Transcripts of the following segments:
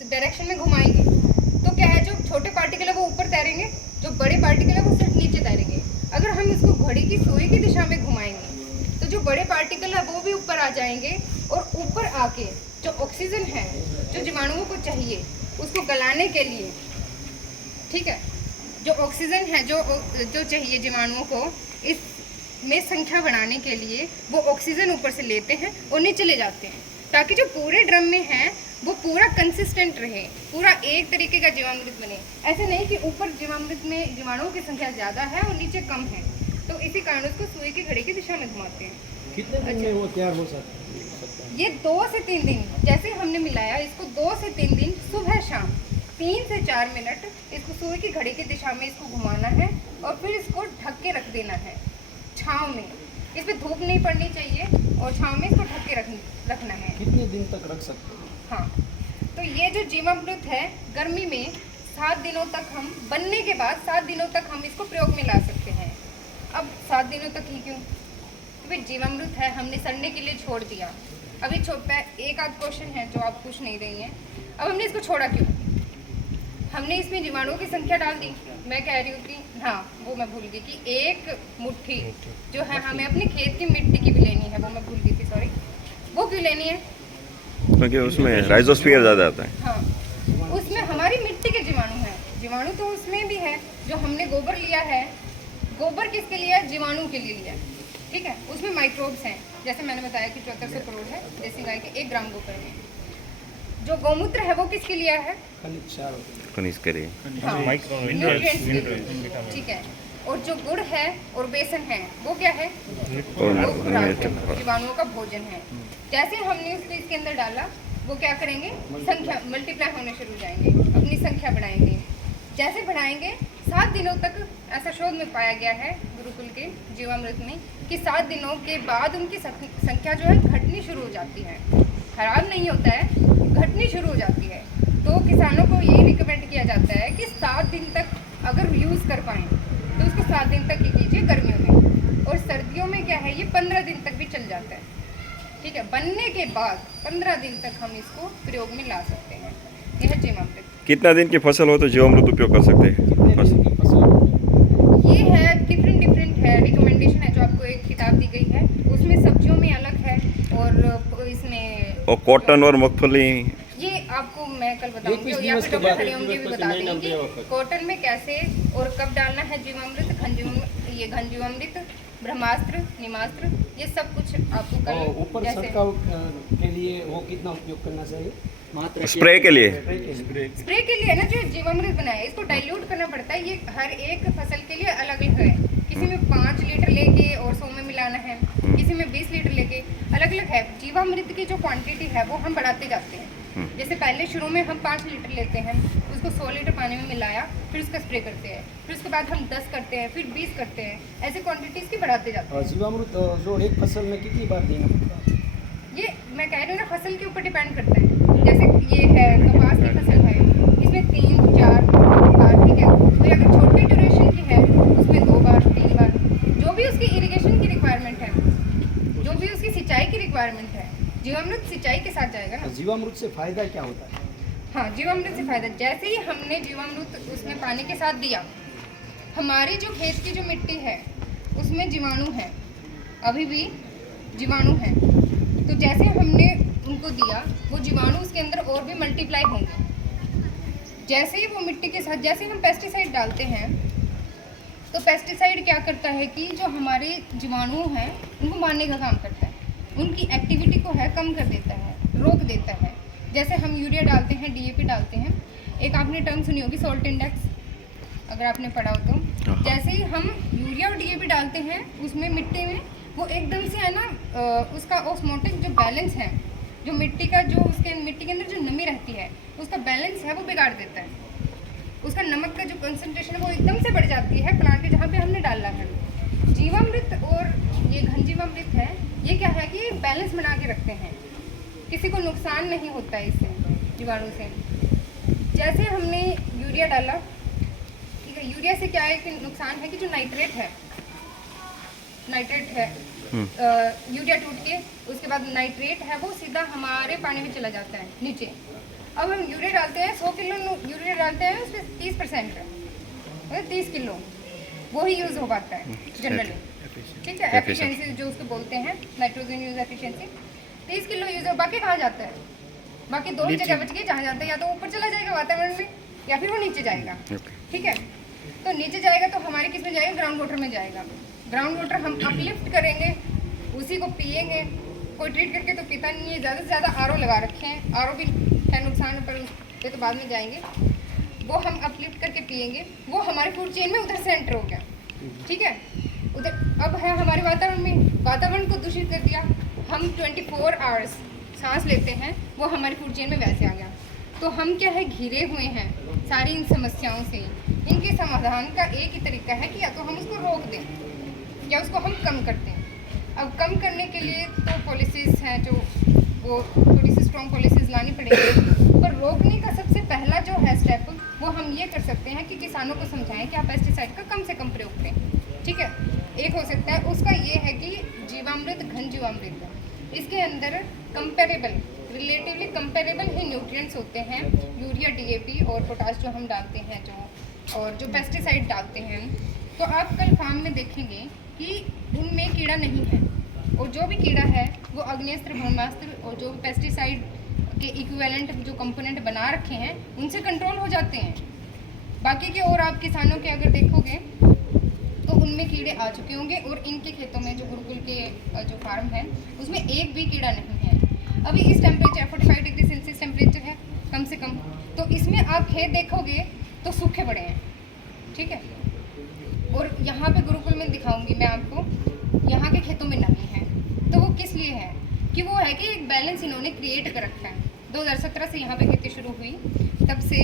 Direction में घुमाएंगे तो क्या है, जो छोटे पार्टिकल है वो ऊपर तैरेंगे, जो बड़े पार्टिकल है वो सिर्फ नीचे तैरेंगे। अगर हम इसको घड़ी की सुई की दिशा में घुमाएंगे तो जो बड़े पार्टिकल है वो भी ऊपर आ जाएंगे और ऊपर आके जो ऑक्सीजन है जो जीवाणुओं को चाहिए उसको गलाने के लिए, ठीक है, जो ऑक्सीजन है जो चाहिए जीवाणुओं को इसमें संख्या बढ़ाने के लिए वो ऑक्सीजन ऊपर से लेते हैं और नीचे ले जाते हैं, ताकि जो पूरे ड्रम में है वो पूरा कंसिस्टेंट रहे, पूरा एक तरीके का जीवामृत बने। ऐसे नहीं कि ऊपर जीवामृत में जीवाणुओं की संख्या ज़्यादा है और नीचे कम है, तो इसी कारण उसको सुई की घड़ी की दिशा में घुमाते हैं। कितने दिन में वो तैयार हो सकता है? ये 2 से 3 दिन, जैसे हमने मिलाया इसको 2 से 3 दिन सुबह शाम 3 से 4 मिनट इसको सुई की घड़ी की दिशा में इसको घुमाना है और फिर इसको ढक के रख देना है छाँव में। इस पर धूप नहीं पड़नी चाहिए और छाँव में इसको ढक के रखना है। कितने दिन तक रख सकते हैं? हाँ, तो ये जो जीवामृत है गर्मी में 7 दिनों तक हम बनने के बाद 7 दिनों तक हम इसको प्रयोग में ला सकते हैं। अब 7 दिनों तक ही क्यों? तो भाई जीवामृत है, हमने सड़ने के लिए छोड़ दिया। अभी एक आध क्वेश्चन है जो आप पूछ नहीं रही हैं, अब हमने इसको छोड़ा क्यों? हमने इसमें जीवाणुओं की संख्या डाल दी। मैं कह रही हूँ कि हाँ, वो मैं भूल गई कि एक मुट्ठी जो है हमें अपने खेत की मिट्टी की भी लेनी है, वो मैं भूल गई थी, सॉरी। वो क्यों लेनी है? क्योंकि उसमें राइजोस्फीयर ज़्यादा आता है। हाँ, उसमें हमारी मिट्टी के जीवाणु हैं। जीवाणु तो उसमें भी है। जो हमने गोबर लिया है, गोबर किसके लिए है? जीवाणु के लिए लिया है, ठीक है। उसमें माइक्रोब्स हैं, जैसे मैंने बताया कि 7400 करोड़ है देसी गाय के 1 ग्राम गोबर में। जो गौमूत्र है वो किसके लिए है? खनिज के लिए, हाँ, न्यूट्रिएंट्स के लिए, ठीक है। और जो गुड़ है और बेसन है वो क्या है? वो खुराक है, जीवाणुओं का भोजन है। जैसे हमने उसको इसके अंदर डाला वो क्या करेंगे? संख्या मल्टीप्लाई होने शुरू हो जाएंगे, अपनी संख्या बढ़ाएंगे। जैसे बढ़ाएंगे 7 दिनों तक, ऐसा शोध में पाया गया है गुरुकुल के जीवामृत में कि 7 दिनों के बाद उनकी संख्या जो है घटनी शुरू हो जाती है। खराब नहीं होता है, घटनी शुरू हो जाती है। तो किसानों को यही रिकमेंड किया जाता है कि 7 दिन तक अगर यूज़ कर पाएँ तो उसको 7 दिन तक ही कीजिए गर्मियों में। और सर्दियों में क्या है, ये 15 दिन तक भी चल जाता है, ठीक है। बनने के बाद 15 दिन तक हम इसको प्रयोग में ला सकते हैं। यह है जीवामृत। कितना दिन की फसल हो तो जीवामृत उपयोग कर सकते हैं? ये है डिफरेंट है, रिकमेंडेशन है जो आपको एक किताब दी गई है, उसमें सब्जियों में अलग है और इसमें और कॉटन और मूंगफली ये आपको मैं कल बताऊंगी, और यहाँ पे डॉक्टर हरिओम जी भी बता देंगे कि कॉटन में कैसे और कब डालना है जीवामृत, घन जीवामृत, ब्रह्मास्त्र, निमास्त्र, ये सब कुछ आपको कल ऊपर छिड़काव के लिए वो कितना उपयोग करना चाहिए? स्प्रे के लिए ना जो जीवामृत बनाया इसको डाइल्यूट करना पड़ता है। ये हर एक फसल के लिए अलग अलग है। किसी में 5 लीटर लेके और 100 में मिलाना है, किसी में 20 लीटर लेके, अलग अलग है। जीवामृत की जो क्वांटिटी है वो हम बढ़ाते जाते हैं। जैसे पहले शुरू में हम 5 लीटर लेते हैं, उसको 100 लीटर पानी में मिलाया, फिर उसका स्प्रे करते हैं, फिर उसके बाद हम 10 करते हैं, फिर 20 करते हैं, ऐसे क्वांटिटीज की बढ़ाते जाते हैं। जीवामृत जो एक फसल में कितनी बार देना पड़ता है? ये मैं कह रही हूँ ना, फसल के ऊपर डिपेंड करता है। जैसे ये है कपास की फसल है, इसमें 3-4 बार, ठीक है। कोई अगर छोटी ड्यूरेशन की है उसमें 2 बार 3 बार, जो भी उसकी इरिगेशन की रिक्वायरमेंट है, जो भी उसकी सिंचाई की रिक्वायरमेंट है, जीवामृत सिंचाई के साथ जाएगा ना। जीवामृत से फायदा क्या होता है? हाँ, जीवामृत से फायदा, जैसे ही हमने जीवामृत उसमें पानी के साथ दिया, हमारी जो खेत की जो मिट्टी है उसमें जीवाणु है, अभी भी जीवाणु है। तो जैसे हमने उनको दिया वो जीवाणु उसके अंदर और भी मल्टीप्लाई होंगे। जैसे ही वो मिट्टी के साथ, जैसे हम पेस्टिसाइड डालते हैं तो पेस्टिसाइड क्या करता है कि जो हमारे जीवाणु हैं उनको मारने का काम करता है, उनकी एक्टिविटी को है कम कर देता है, रोक देता है। जैसे हम यूरिया डालते हैं, DAP डालते हैं, एक आपने टर्म सुनी होगी सॉल्ट इंडेक्स, अगर आपने पढ़ा हो तो। जैसे ही हम यूरिया और DAP डालते हैं उसमें मिट्टी में, वो एकदम से है ना उसका ऑस्मोटिक जो बैलेंस है, जो मिट्टी का जो उसके मिट्टी के अंदर जो नमी रहती है उसका बैलेंस है वो बिगाड़ देता है। उसका नमक का जो कंसंट्रेशन है वो एकदम से बढ़ जाती है प्लांट के जहाँ पे हमने डाला है। जीवामृत और ये घन जीवामृत है, ये क्या है कि बैलेंस बना के रखते हैं, किसी को नुकसान नहीं होता है इससे, जीवाणु से। जैसे हमने यूरिया डाला, ठीक है, यूरिया से क्या है कि नुकसान है कि जो नाइट्रेट है यूरिया टूट के उसके बाद नाइट्रेट है वो सीधा हमारे पानी में चला जाता है नीचे। अब हम यूरिया डालते हैं, 100 किलो यूरिया डालते हैं, उसमें 30% मतलब 30 किलो वो ही यूज़ हो पाता है जनरली, ठीक है। एफिशिएंसी जो उसको बोलते हैं, nitrogen use efficiency 30 kilo use हो, बाकी कहाँ जाता है? बाकी दो ही जगह बच गई जहाँ जाता है, या तो ऊपर चला जाएगा वातावरण में या फिर वो नीचे जाएगा, ठीक है। तो नीचे जाएगा तो हमारे किस में जाएगा? ग्राउंड वाटर में जाएगा। ग्राउंड वाटर हम अपलिफ्ट करेंगे, उसी को पिएंगे। कोई ट्रीट करके तो पीता नहीं है, ज़्यादा से ज़्यादा आरओ लगा रखे हैं, आरओ भी है नुकसान, पर उस पे तो बाद में जाएंगे। वो हम अपलिफ्ट करके पिएंगे, वो हमारे फूड चेन में उधर से एंटर हो गया, ठीक है। उधर अब है हमारे वातावरण में, वातावरण को दूषित कर दिया। हम 24 आवर्स सांस लेते हैं, वो हमारी फूड चेन में वैसे आ गया। तो हम क्या है, घिरे हुए हैं सारी इन समस्याओं से। इनके समाधान का एक ही तरीका है कि या तो हम उसको रोक दें या उसको हम कम करते हैं। अब कम करने के लिए तो पॉलिसीज़ हैं, जो वो थोड़ी सी स्ट्रॉन्ग पॉलिसीज़ लानी पड़ेगी। पर रोकने का सबसे पहला जो है स्टेप, वो हम ये कर सकते हैं कि किसानों को समझाएं कि आप पेस्टिसाइड का कम से कम प्रयोग करें, ठीक है। एक हो सकता है, उसका ये है कि जीवामृत, घन जीवामृत, इसके अंदर कंपेरेबल, रिलेटिवली कंपेरेबल ही न्यूट्रिएंट्स होते हैं। यूरिया, डीएपी और पोटाश जो हम डालते हैं, और जो पेस्टिसाइड डालते हैं, तो आप कल फार्म में देखेंगे कि उनमें कीड़ा नहीं है, और जो भी कीड़ा है वो अग्नेस्त्र, ब्रह्मास्त्र और जो पेस्टिसाइड के इक्विवेलेंट जो कंपोनेंट बना रखे हैं उनसे कंट्रोल हो जाते हैं। बाकी के और आप किसानों के अगर देखोगे तो उनमें कीड़े आ चुके होंगे, और इनके खेतों में जो गुरुकुल के जो फार्म है उसमें एक भी कीड़ा नहीं है। अभी इस टेम्परेचर 45 डिग्री सेल्सियस टेम्परेचर है कम से कम, तो इसमें आप खेत देखोगे तो सूखे पड़े हैं, ठीक है। और यहाँ पे गुरुकुल में दिखाऊंगी मैं आपको, यहाँ के खेतों में नमी है, तो वो किस लिए है कि वो है कि एक बैलेंस इन्होंने क्रिएट कर रखा है। 2017 से यहाँ पे खेती शुरू हुई, तब से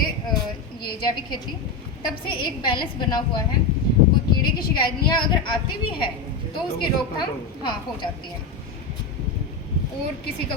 ये जैविक खेती, तब से एक बैलेंस बना हुआ है। कोई कीड़े की शिकायत नहीं है, अगर आती भी है तो उसकी रोकथाम हाँ हो जाती है, और किसी का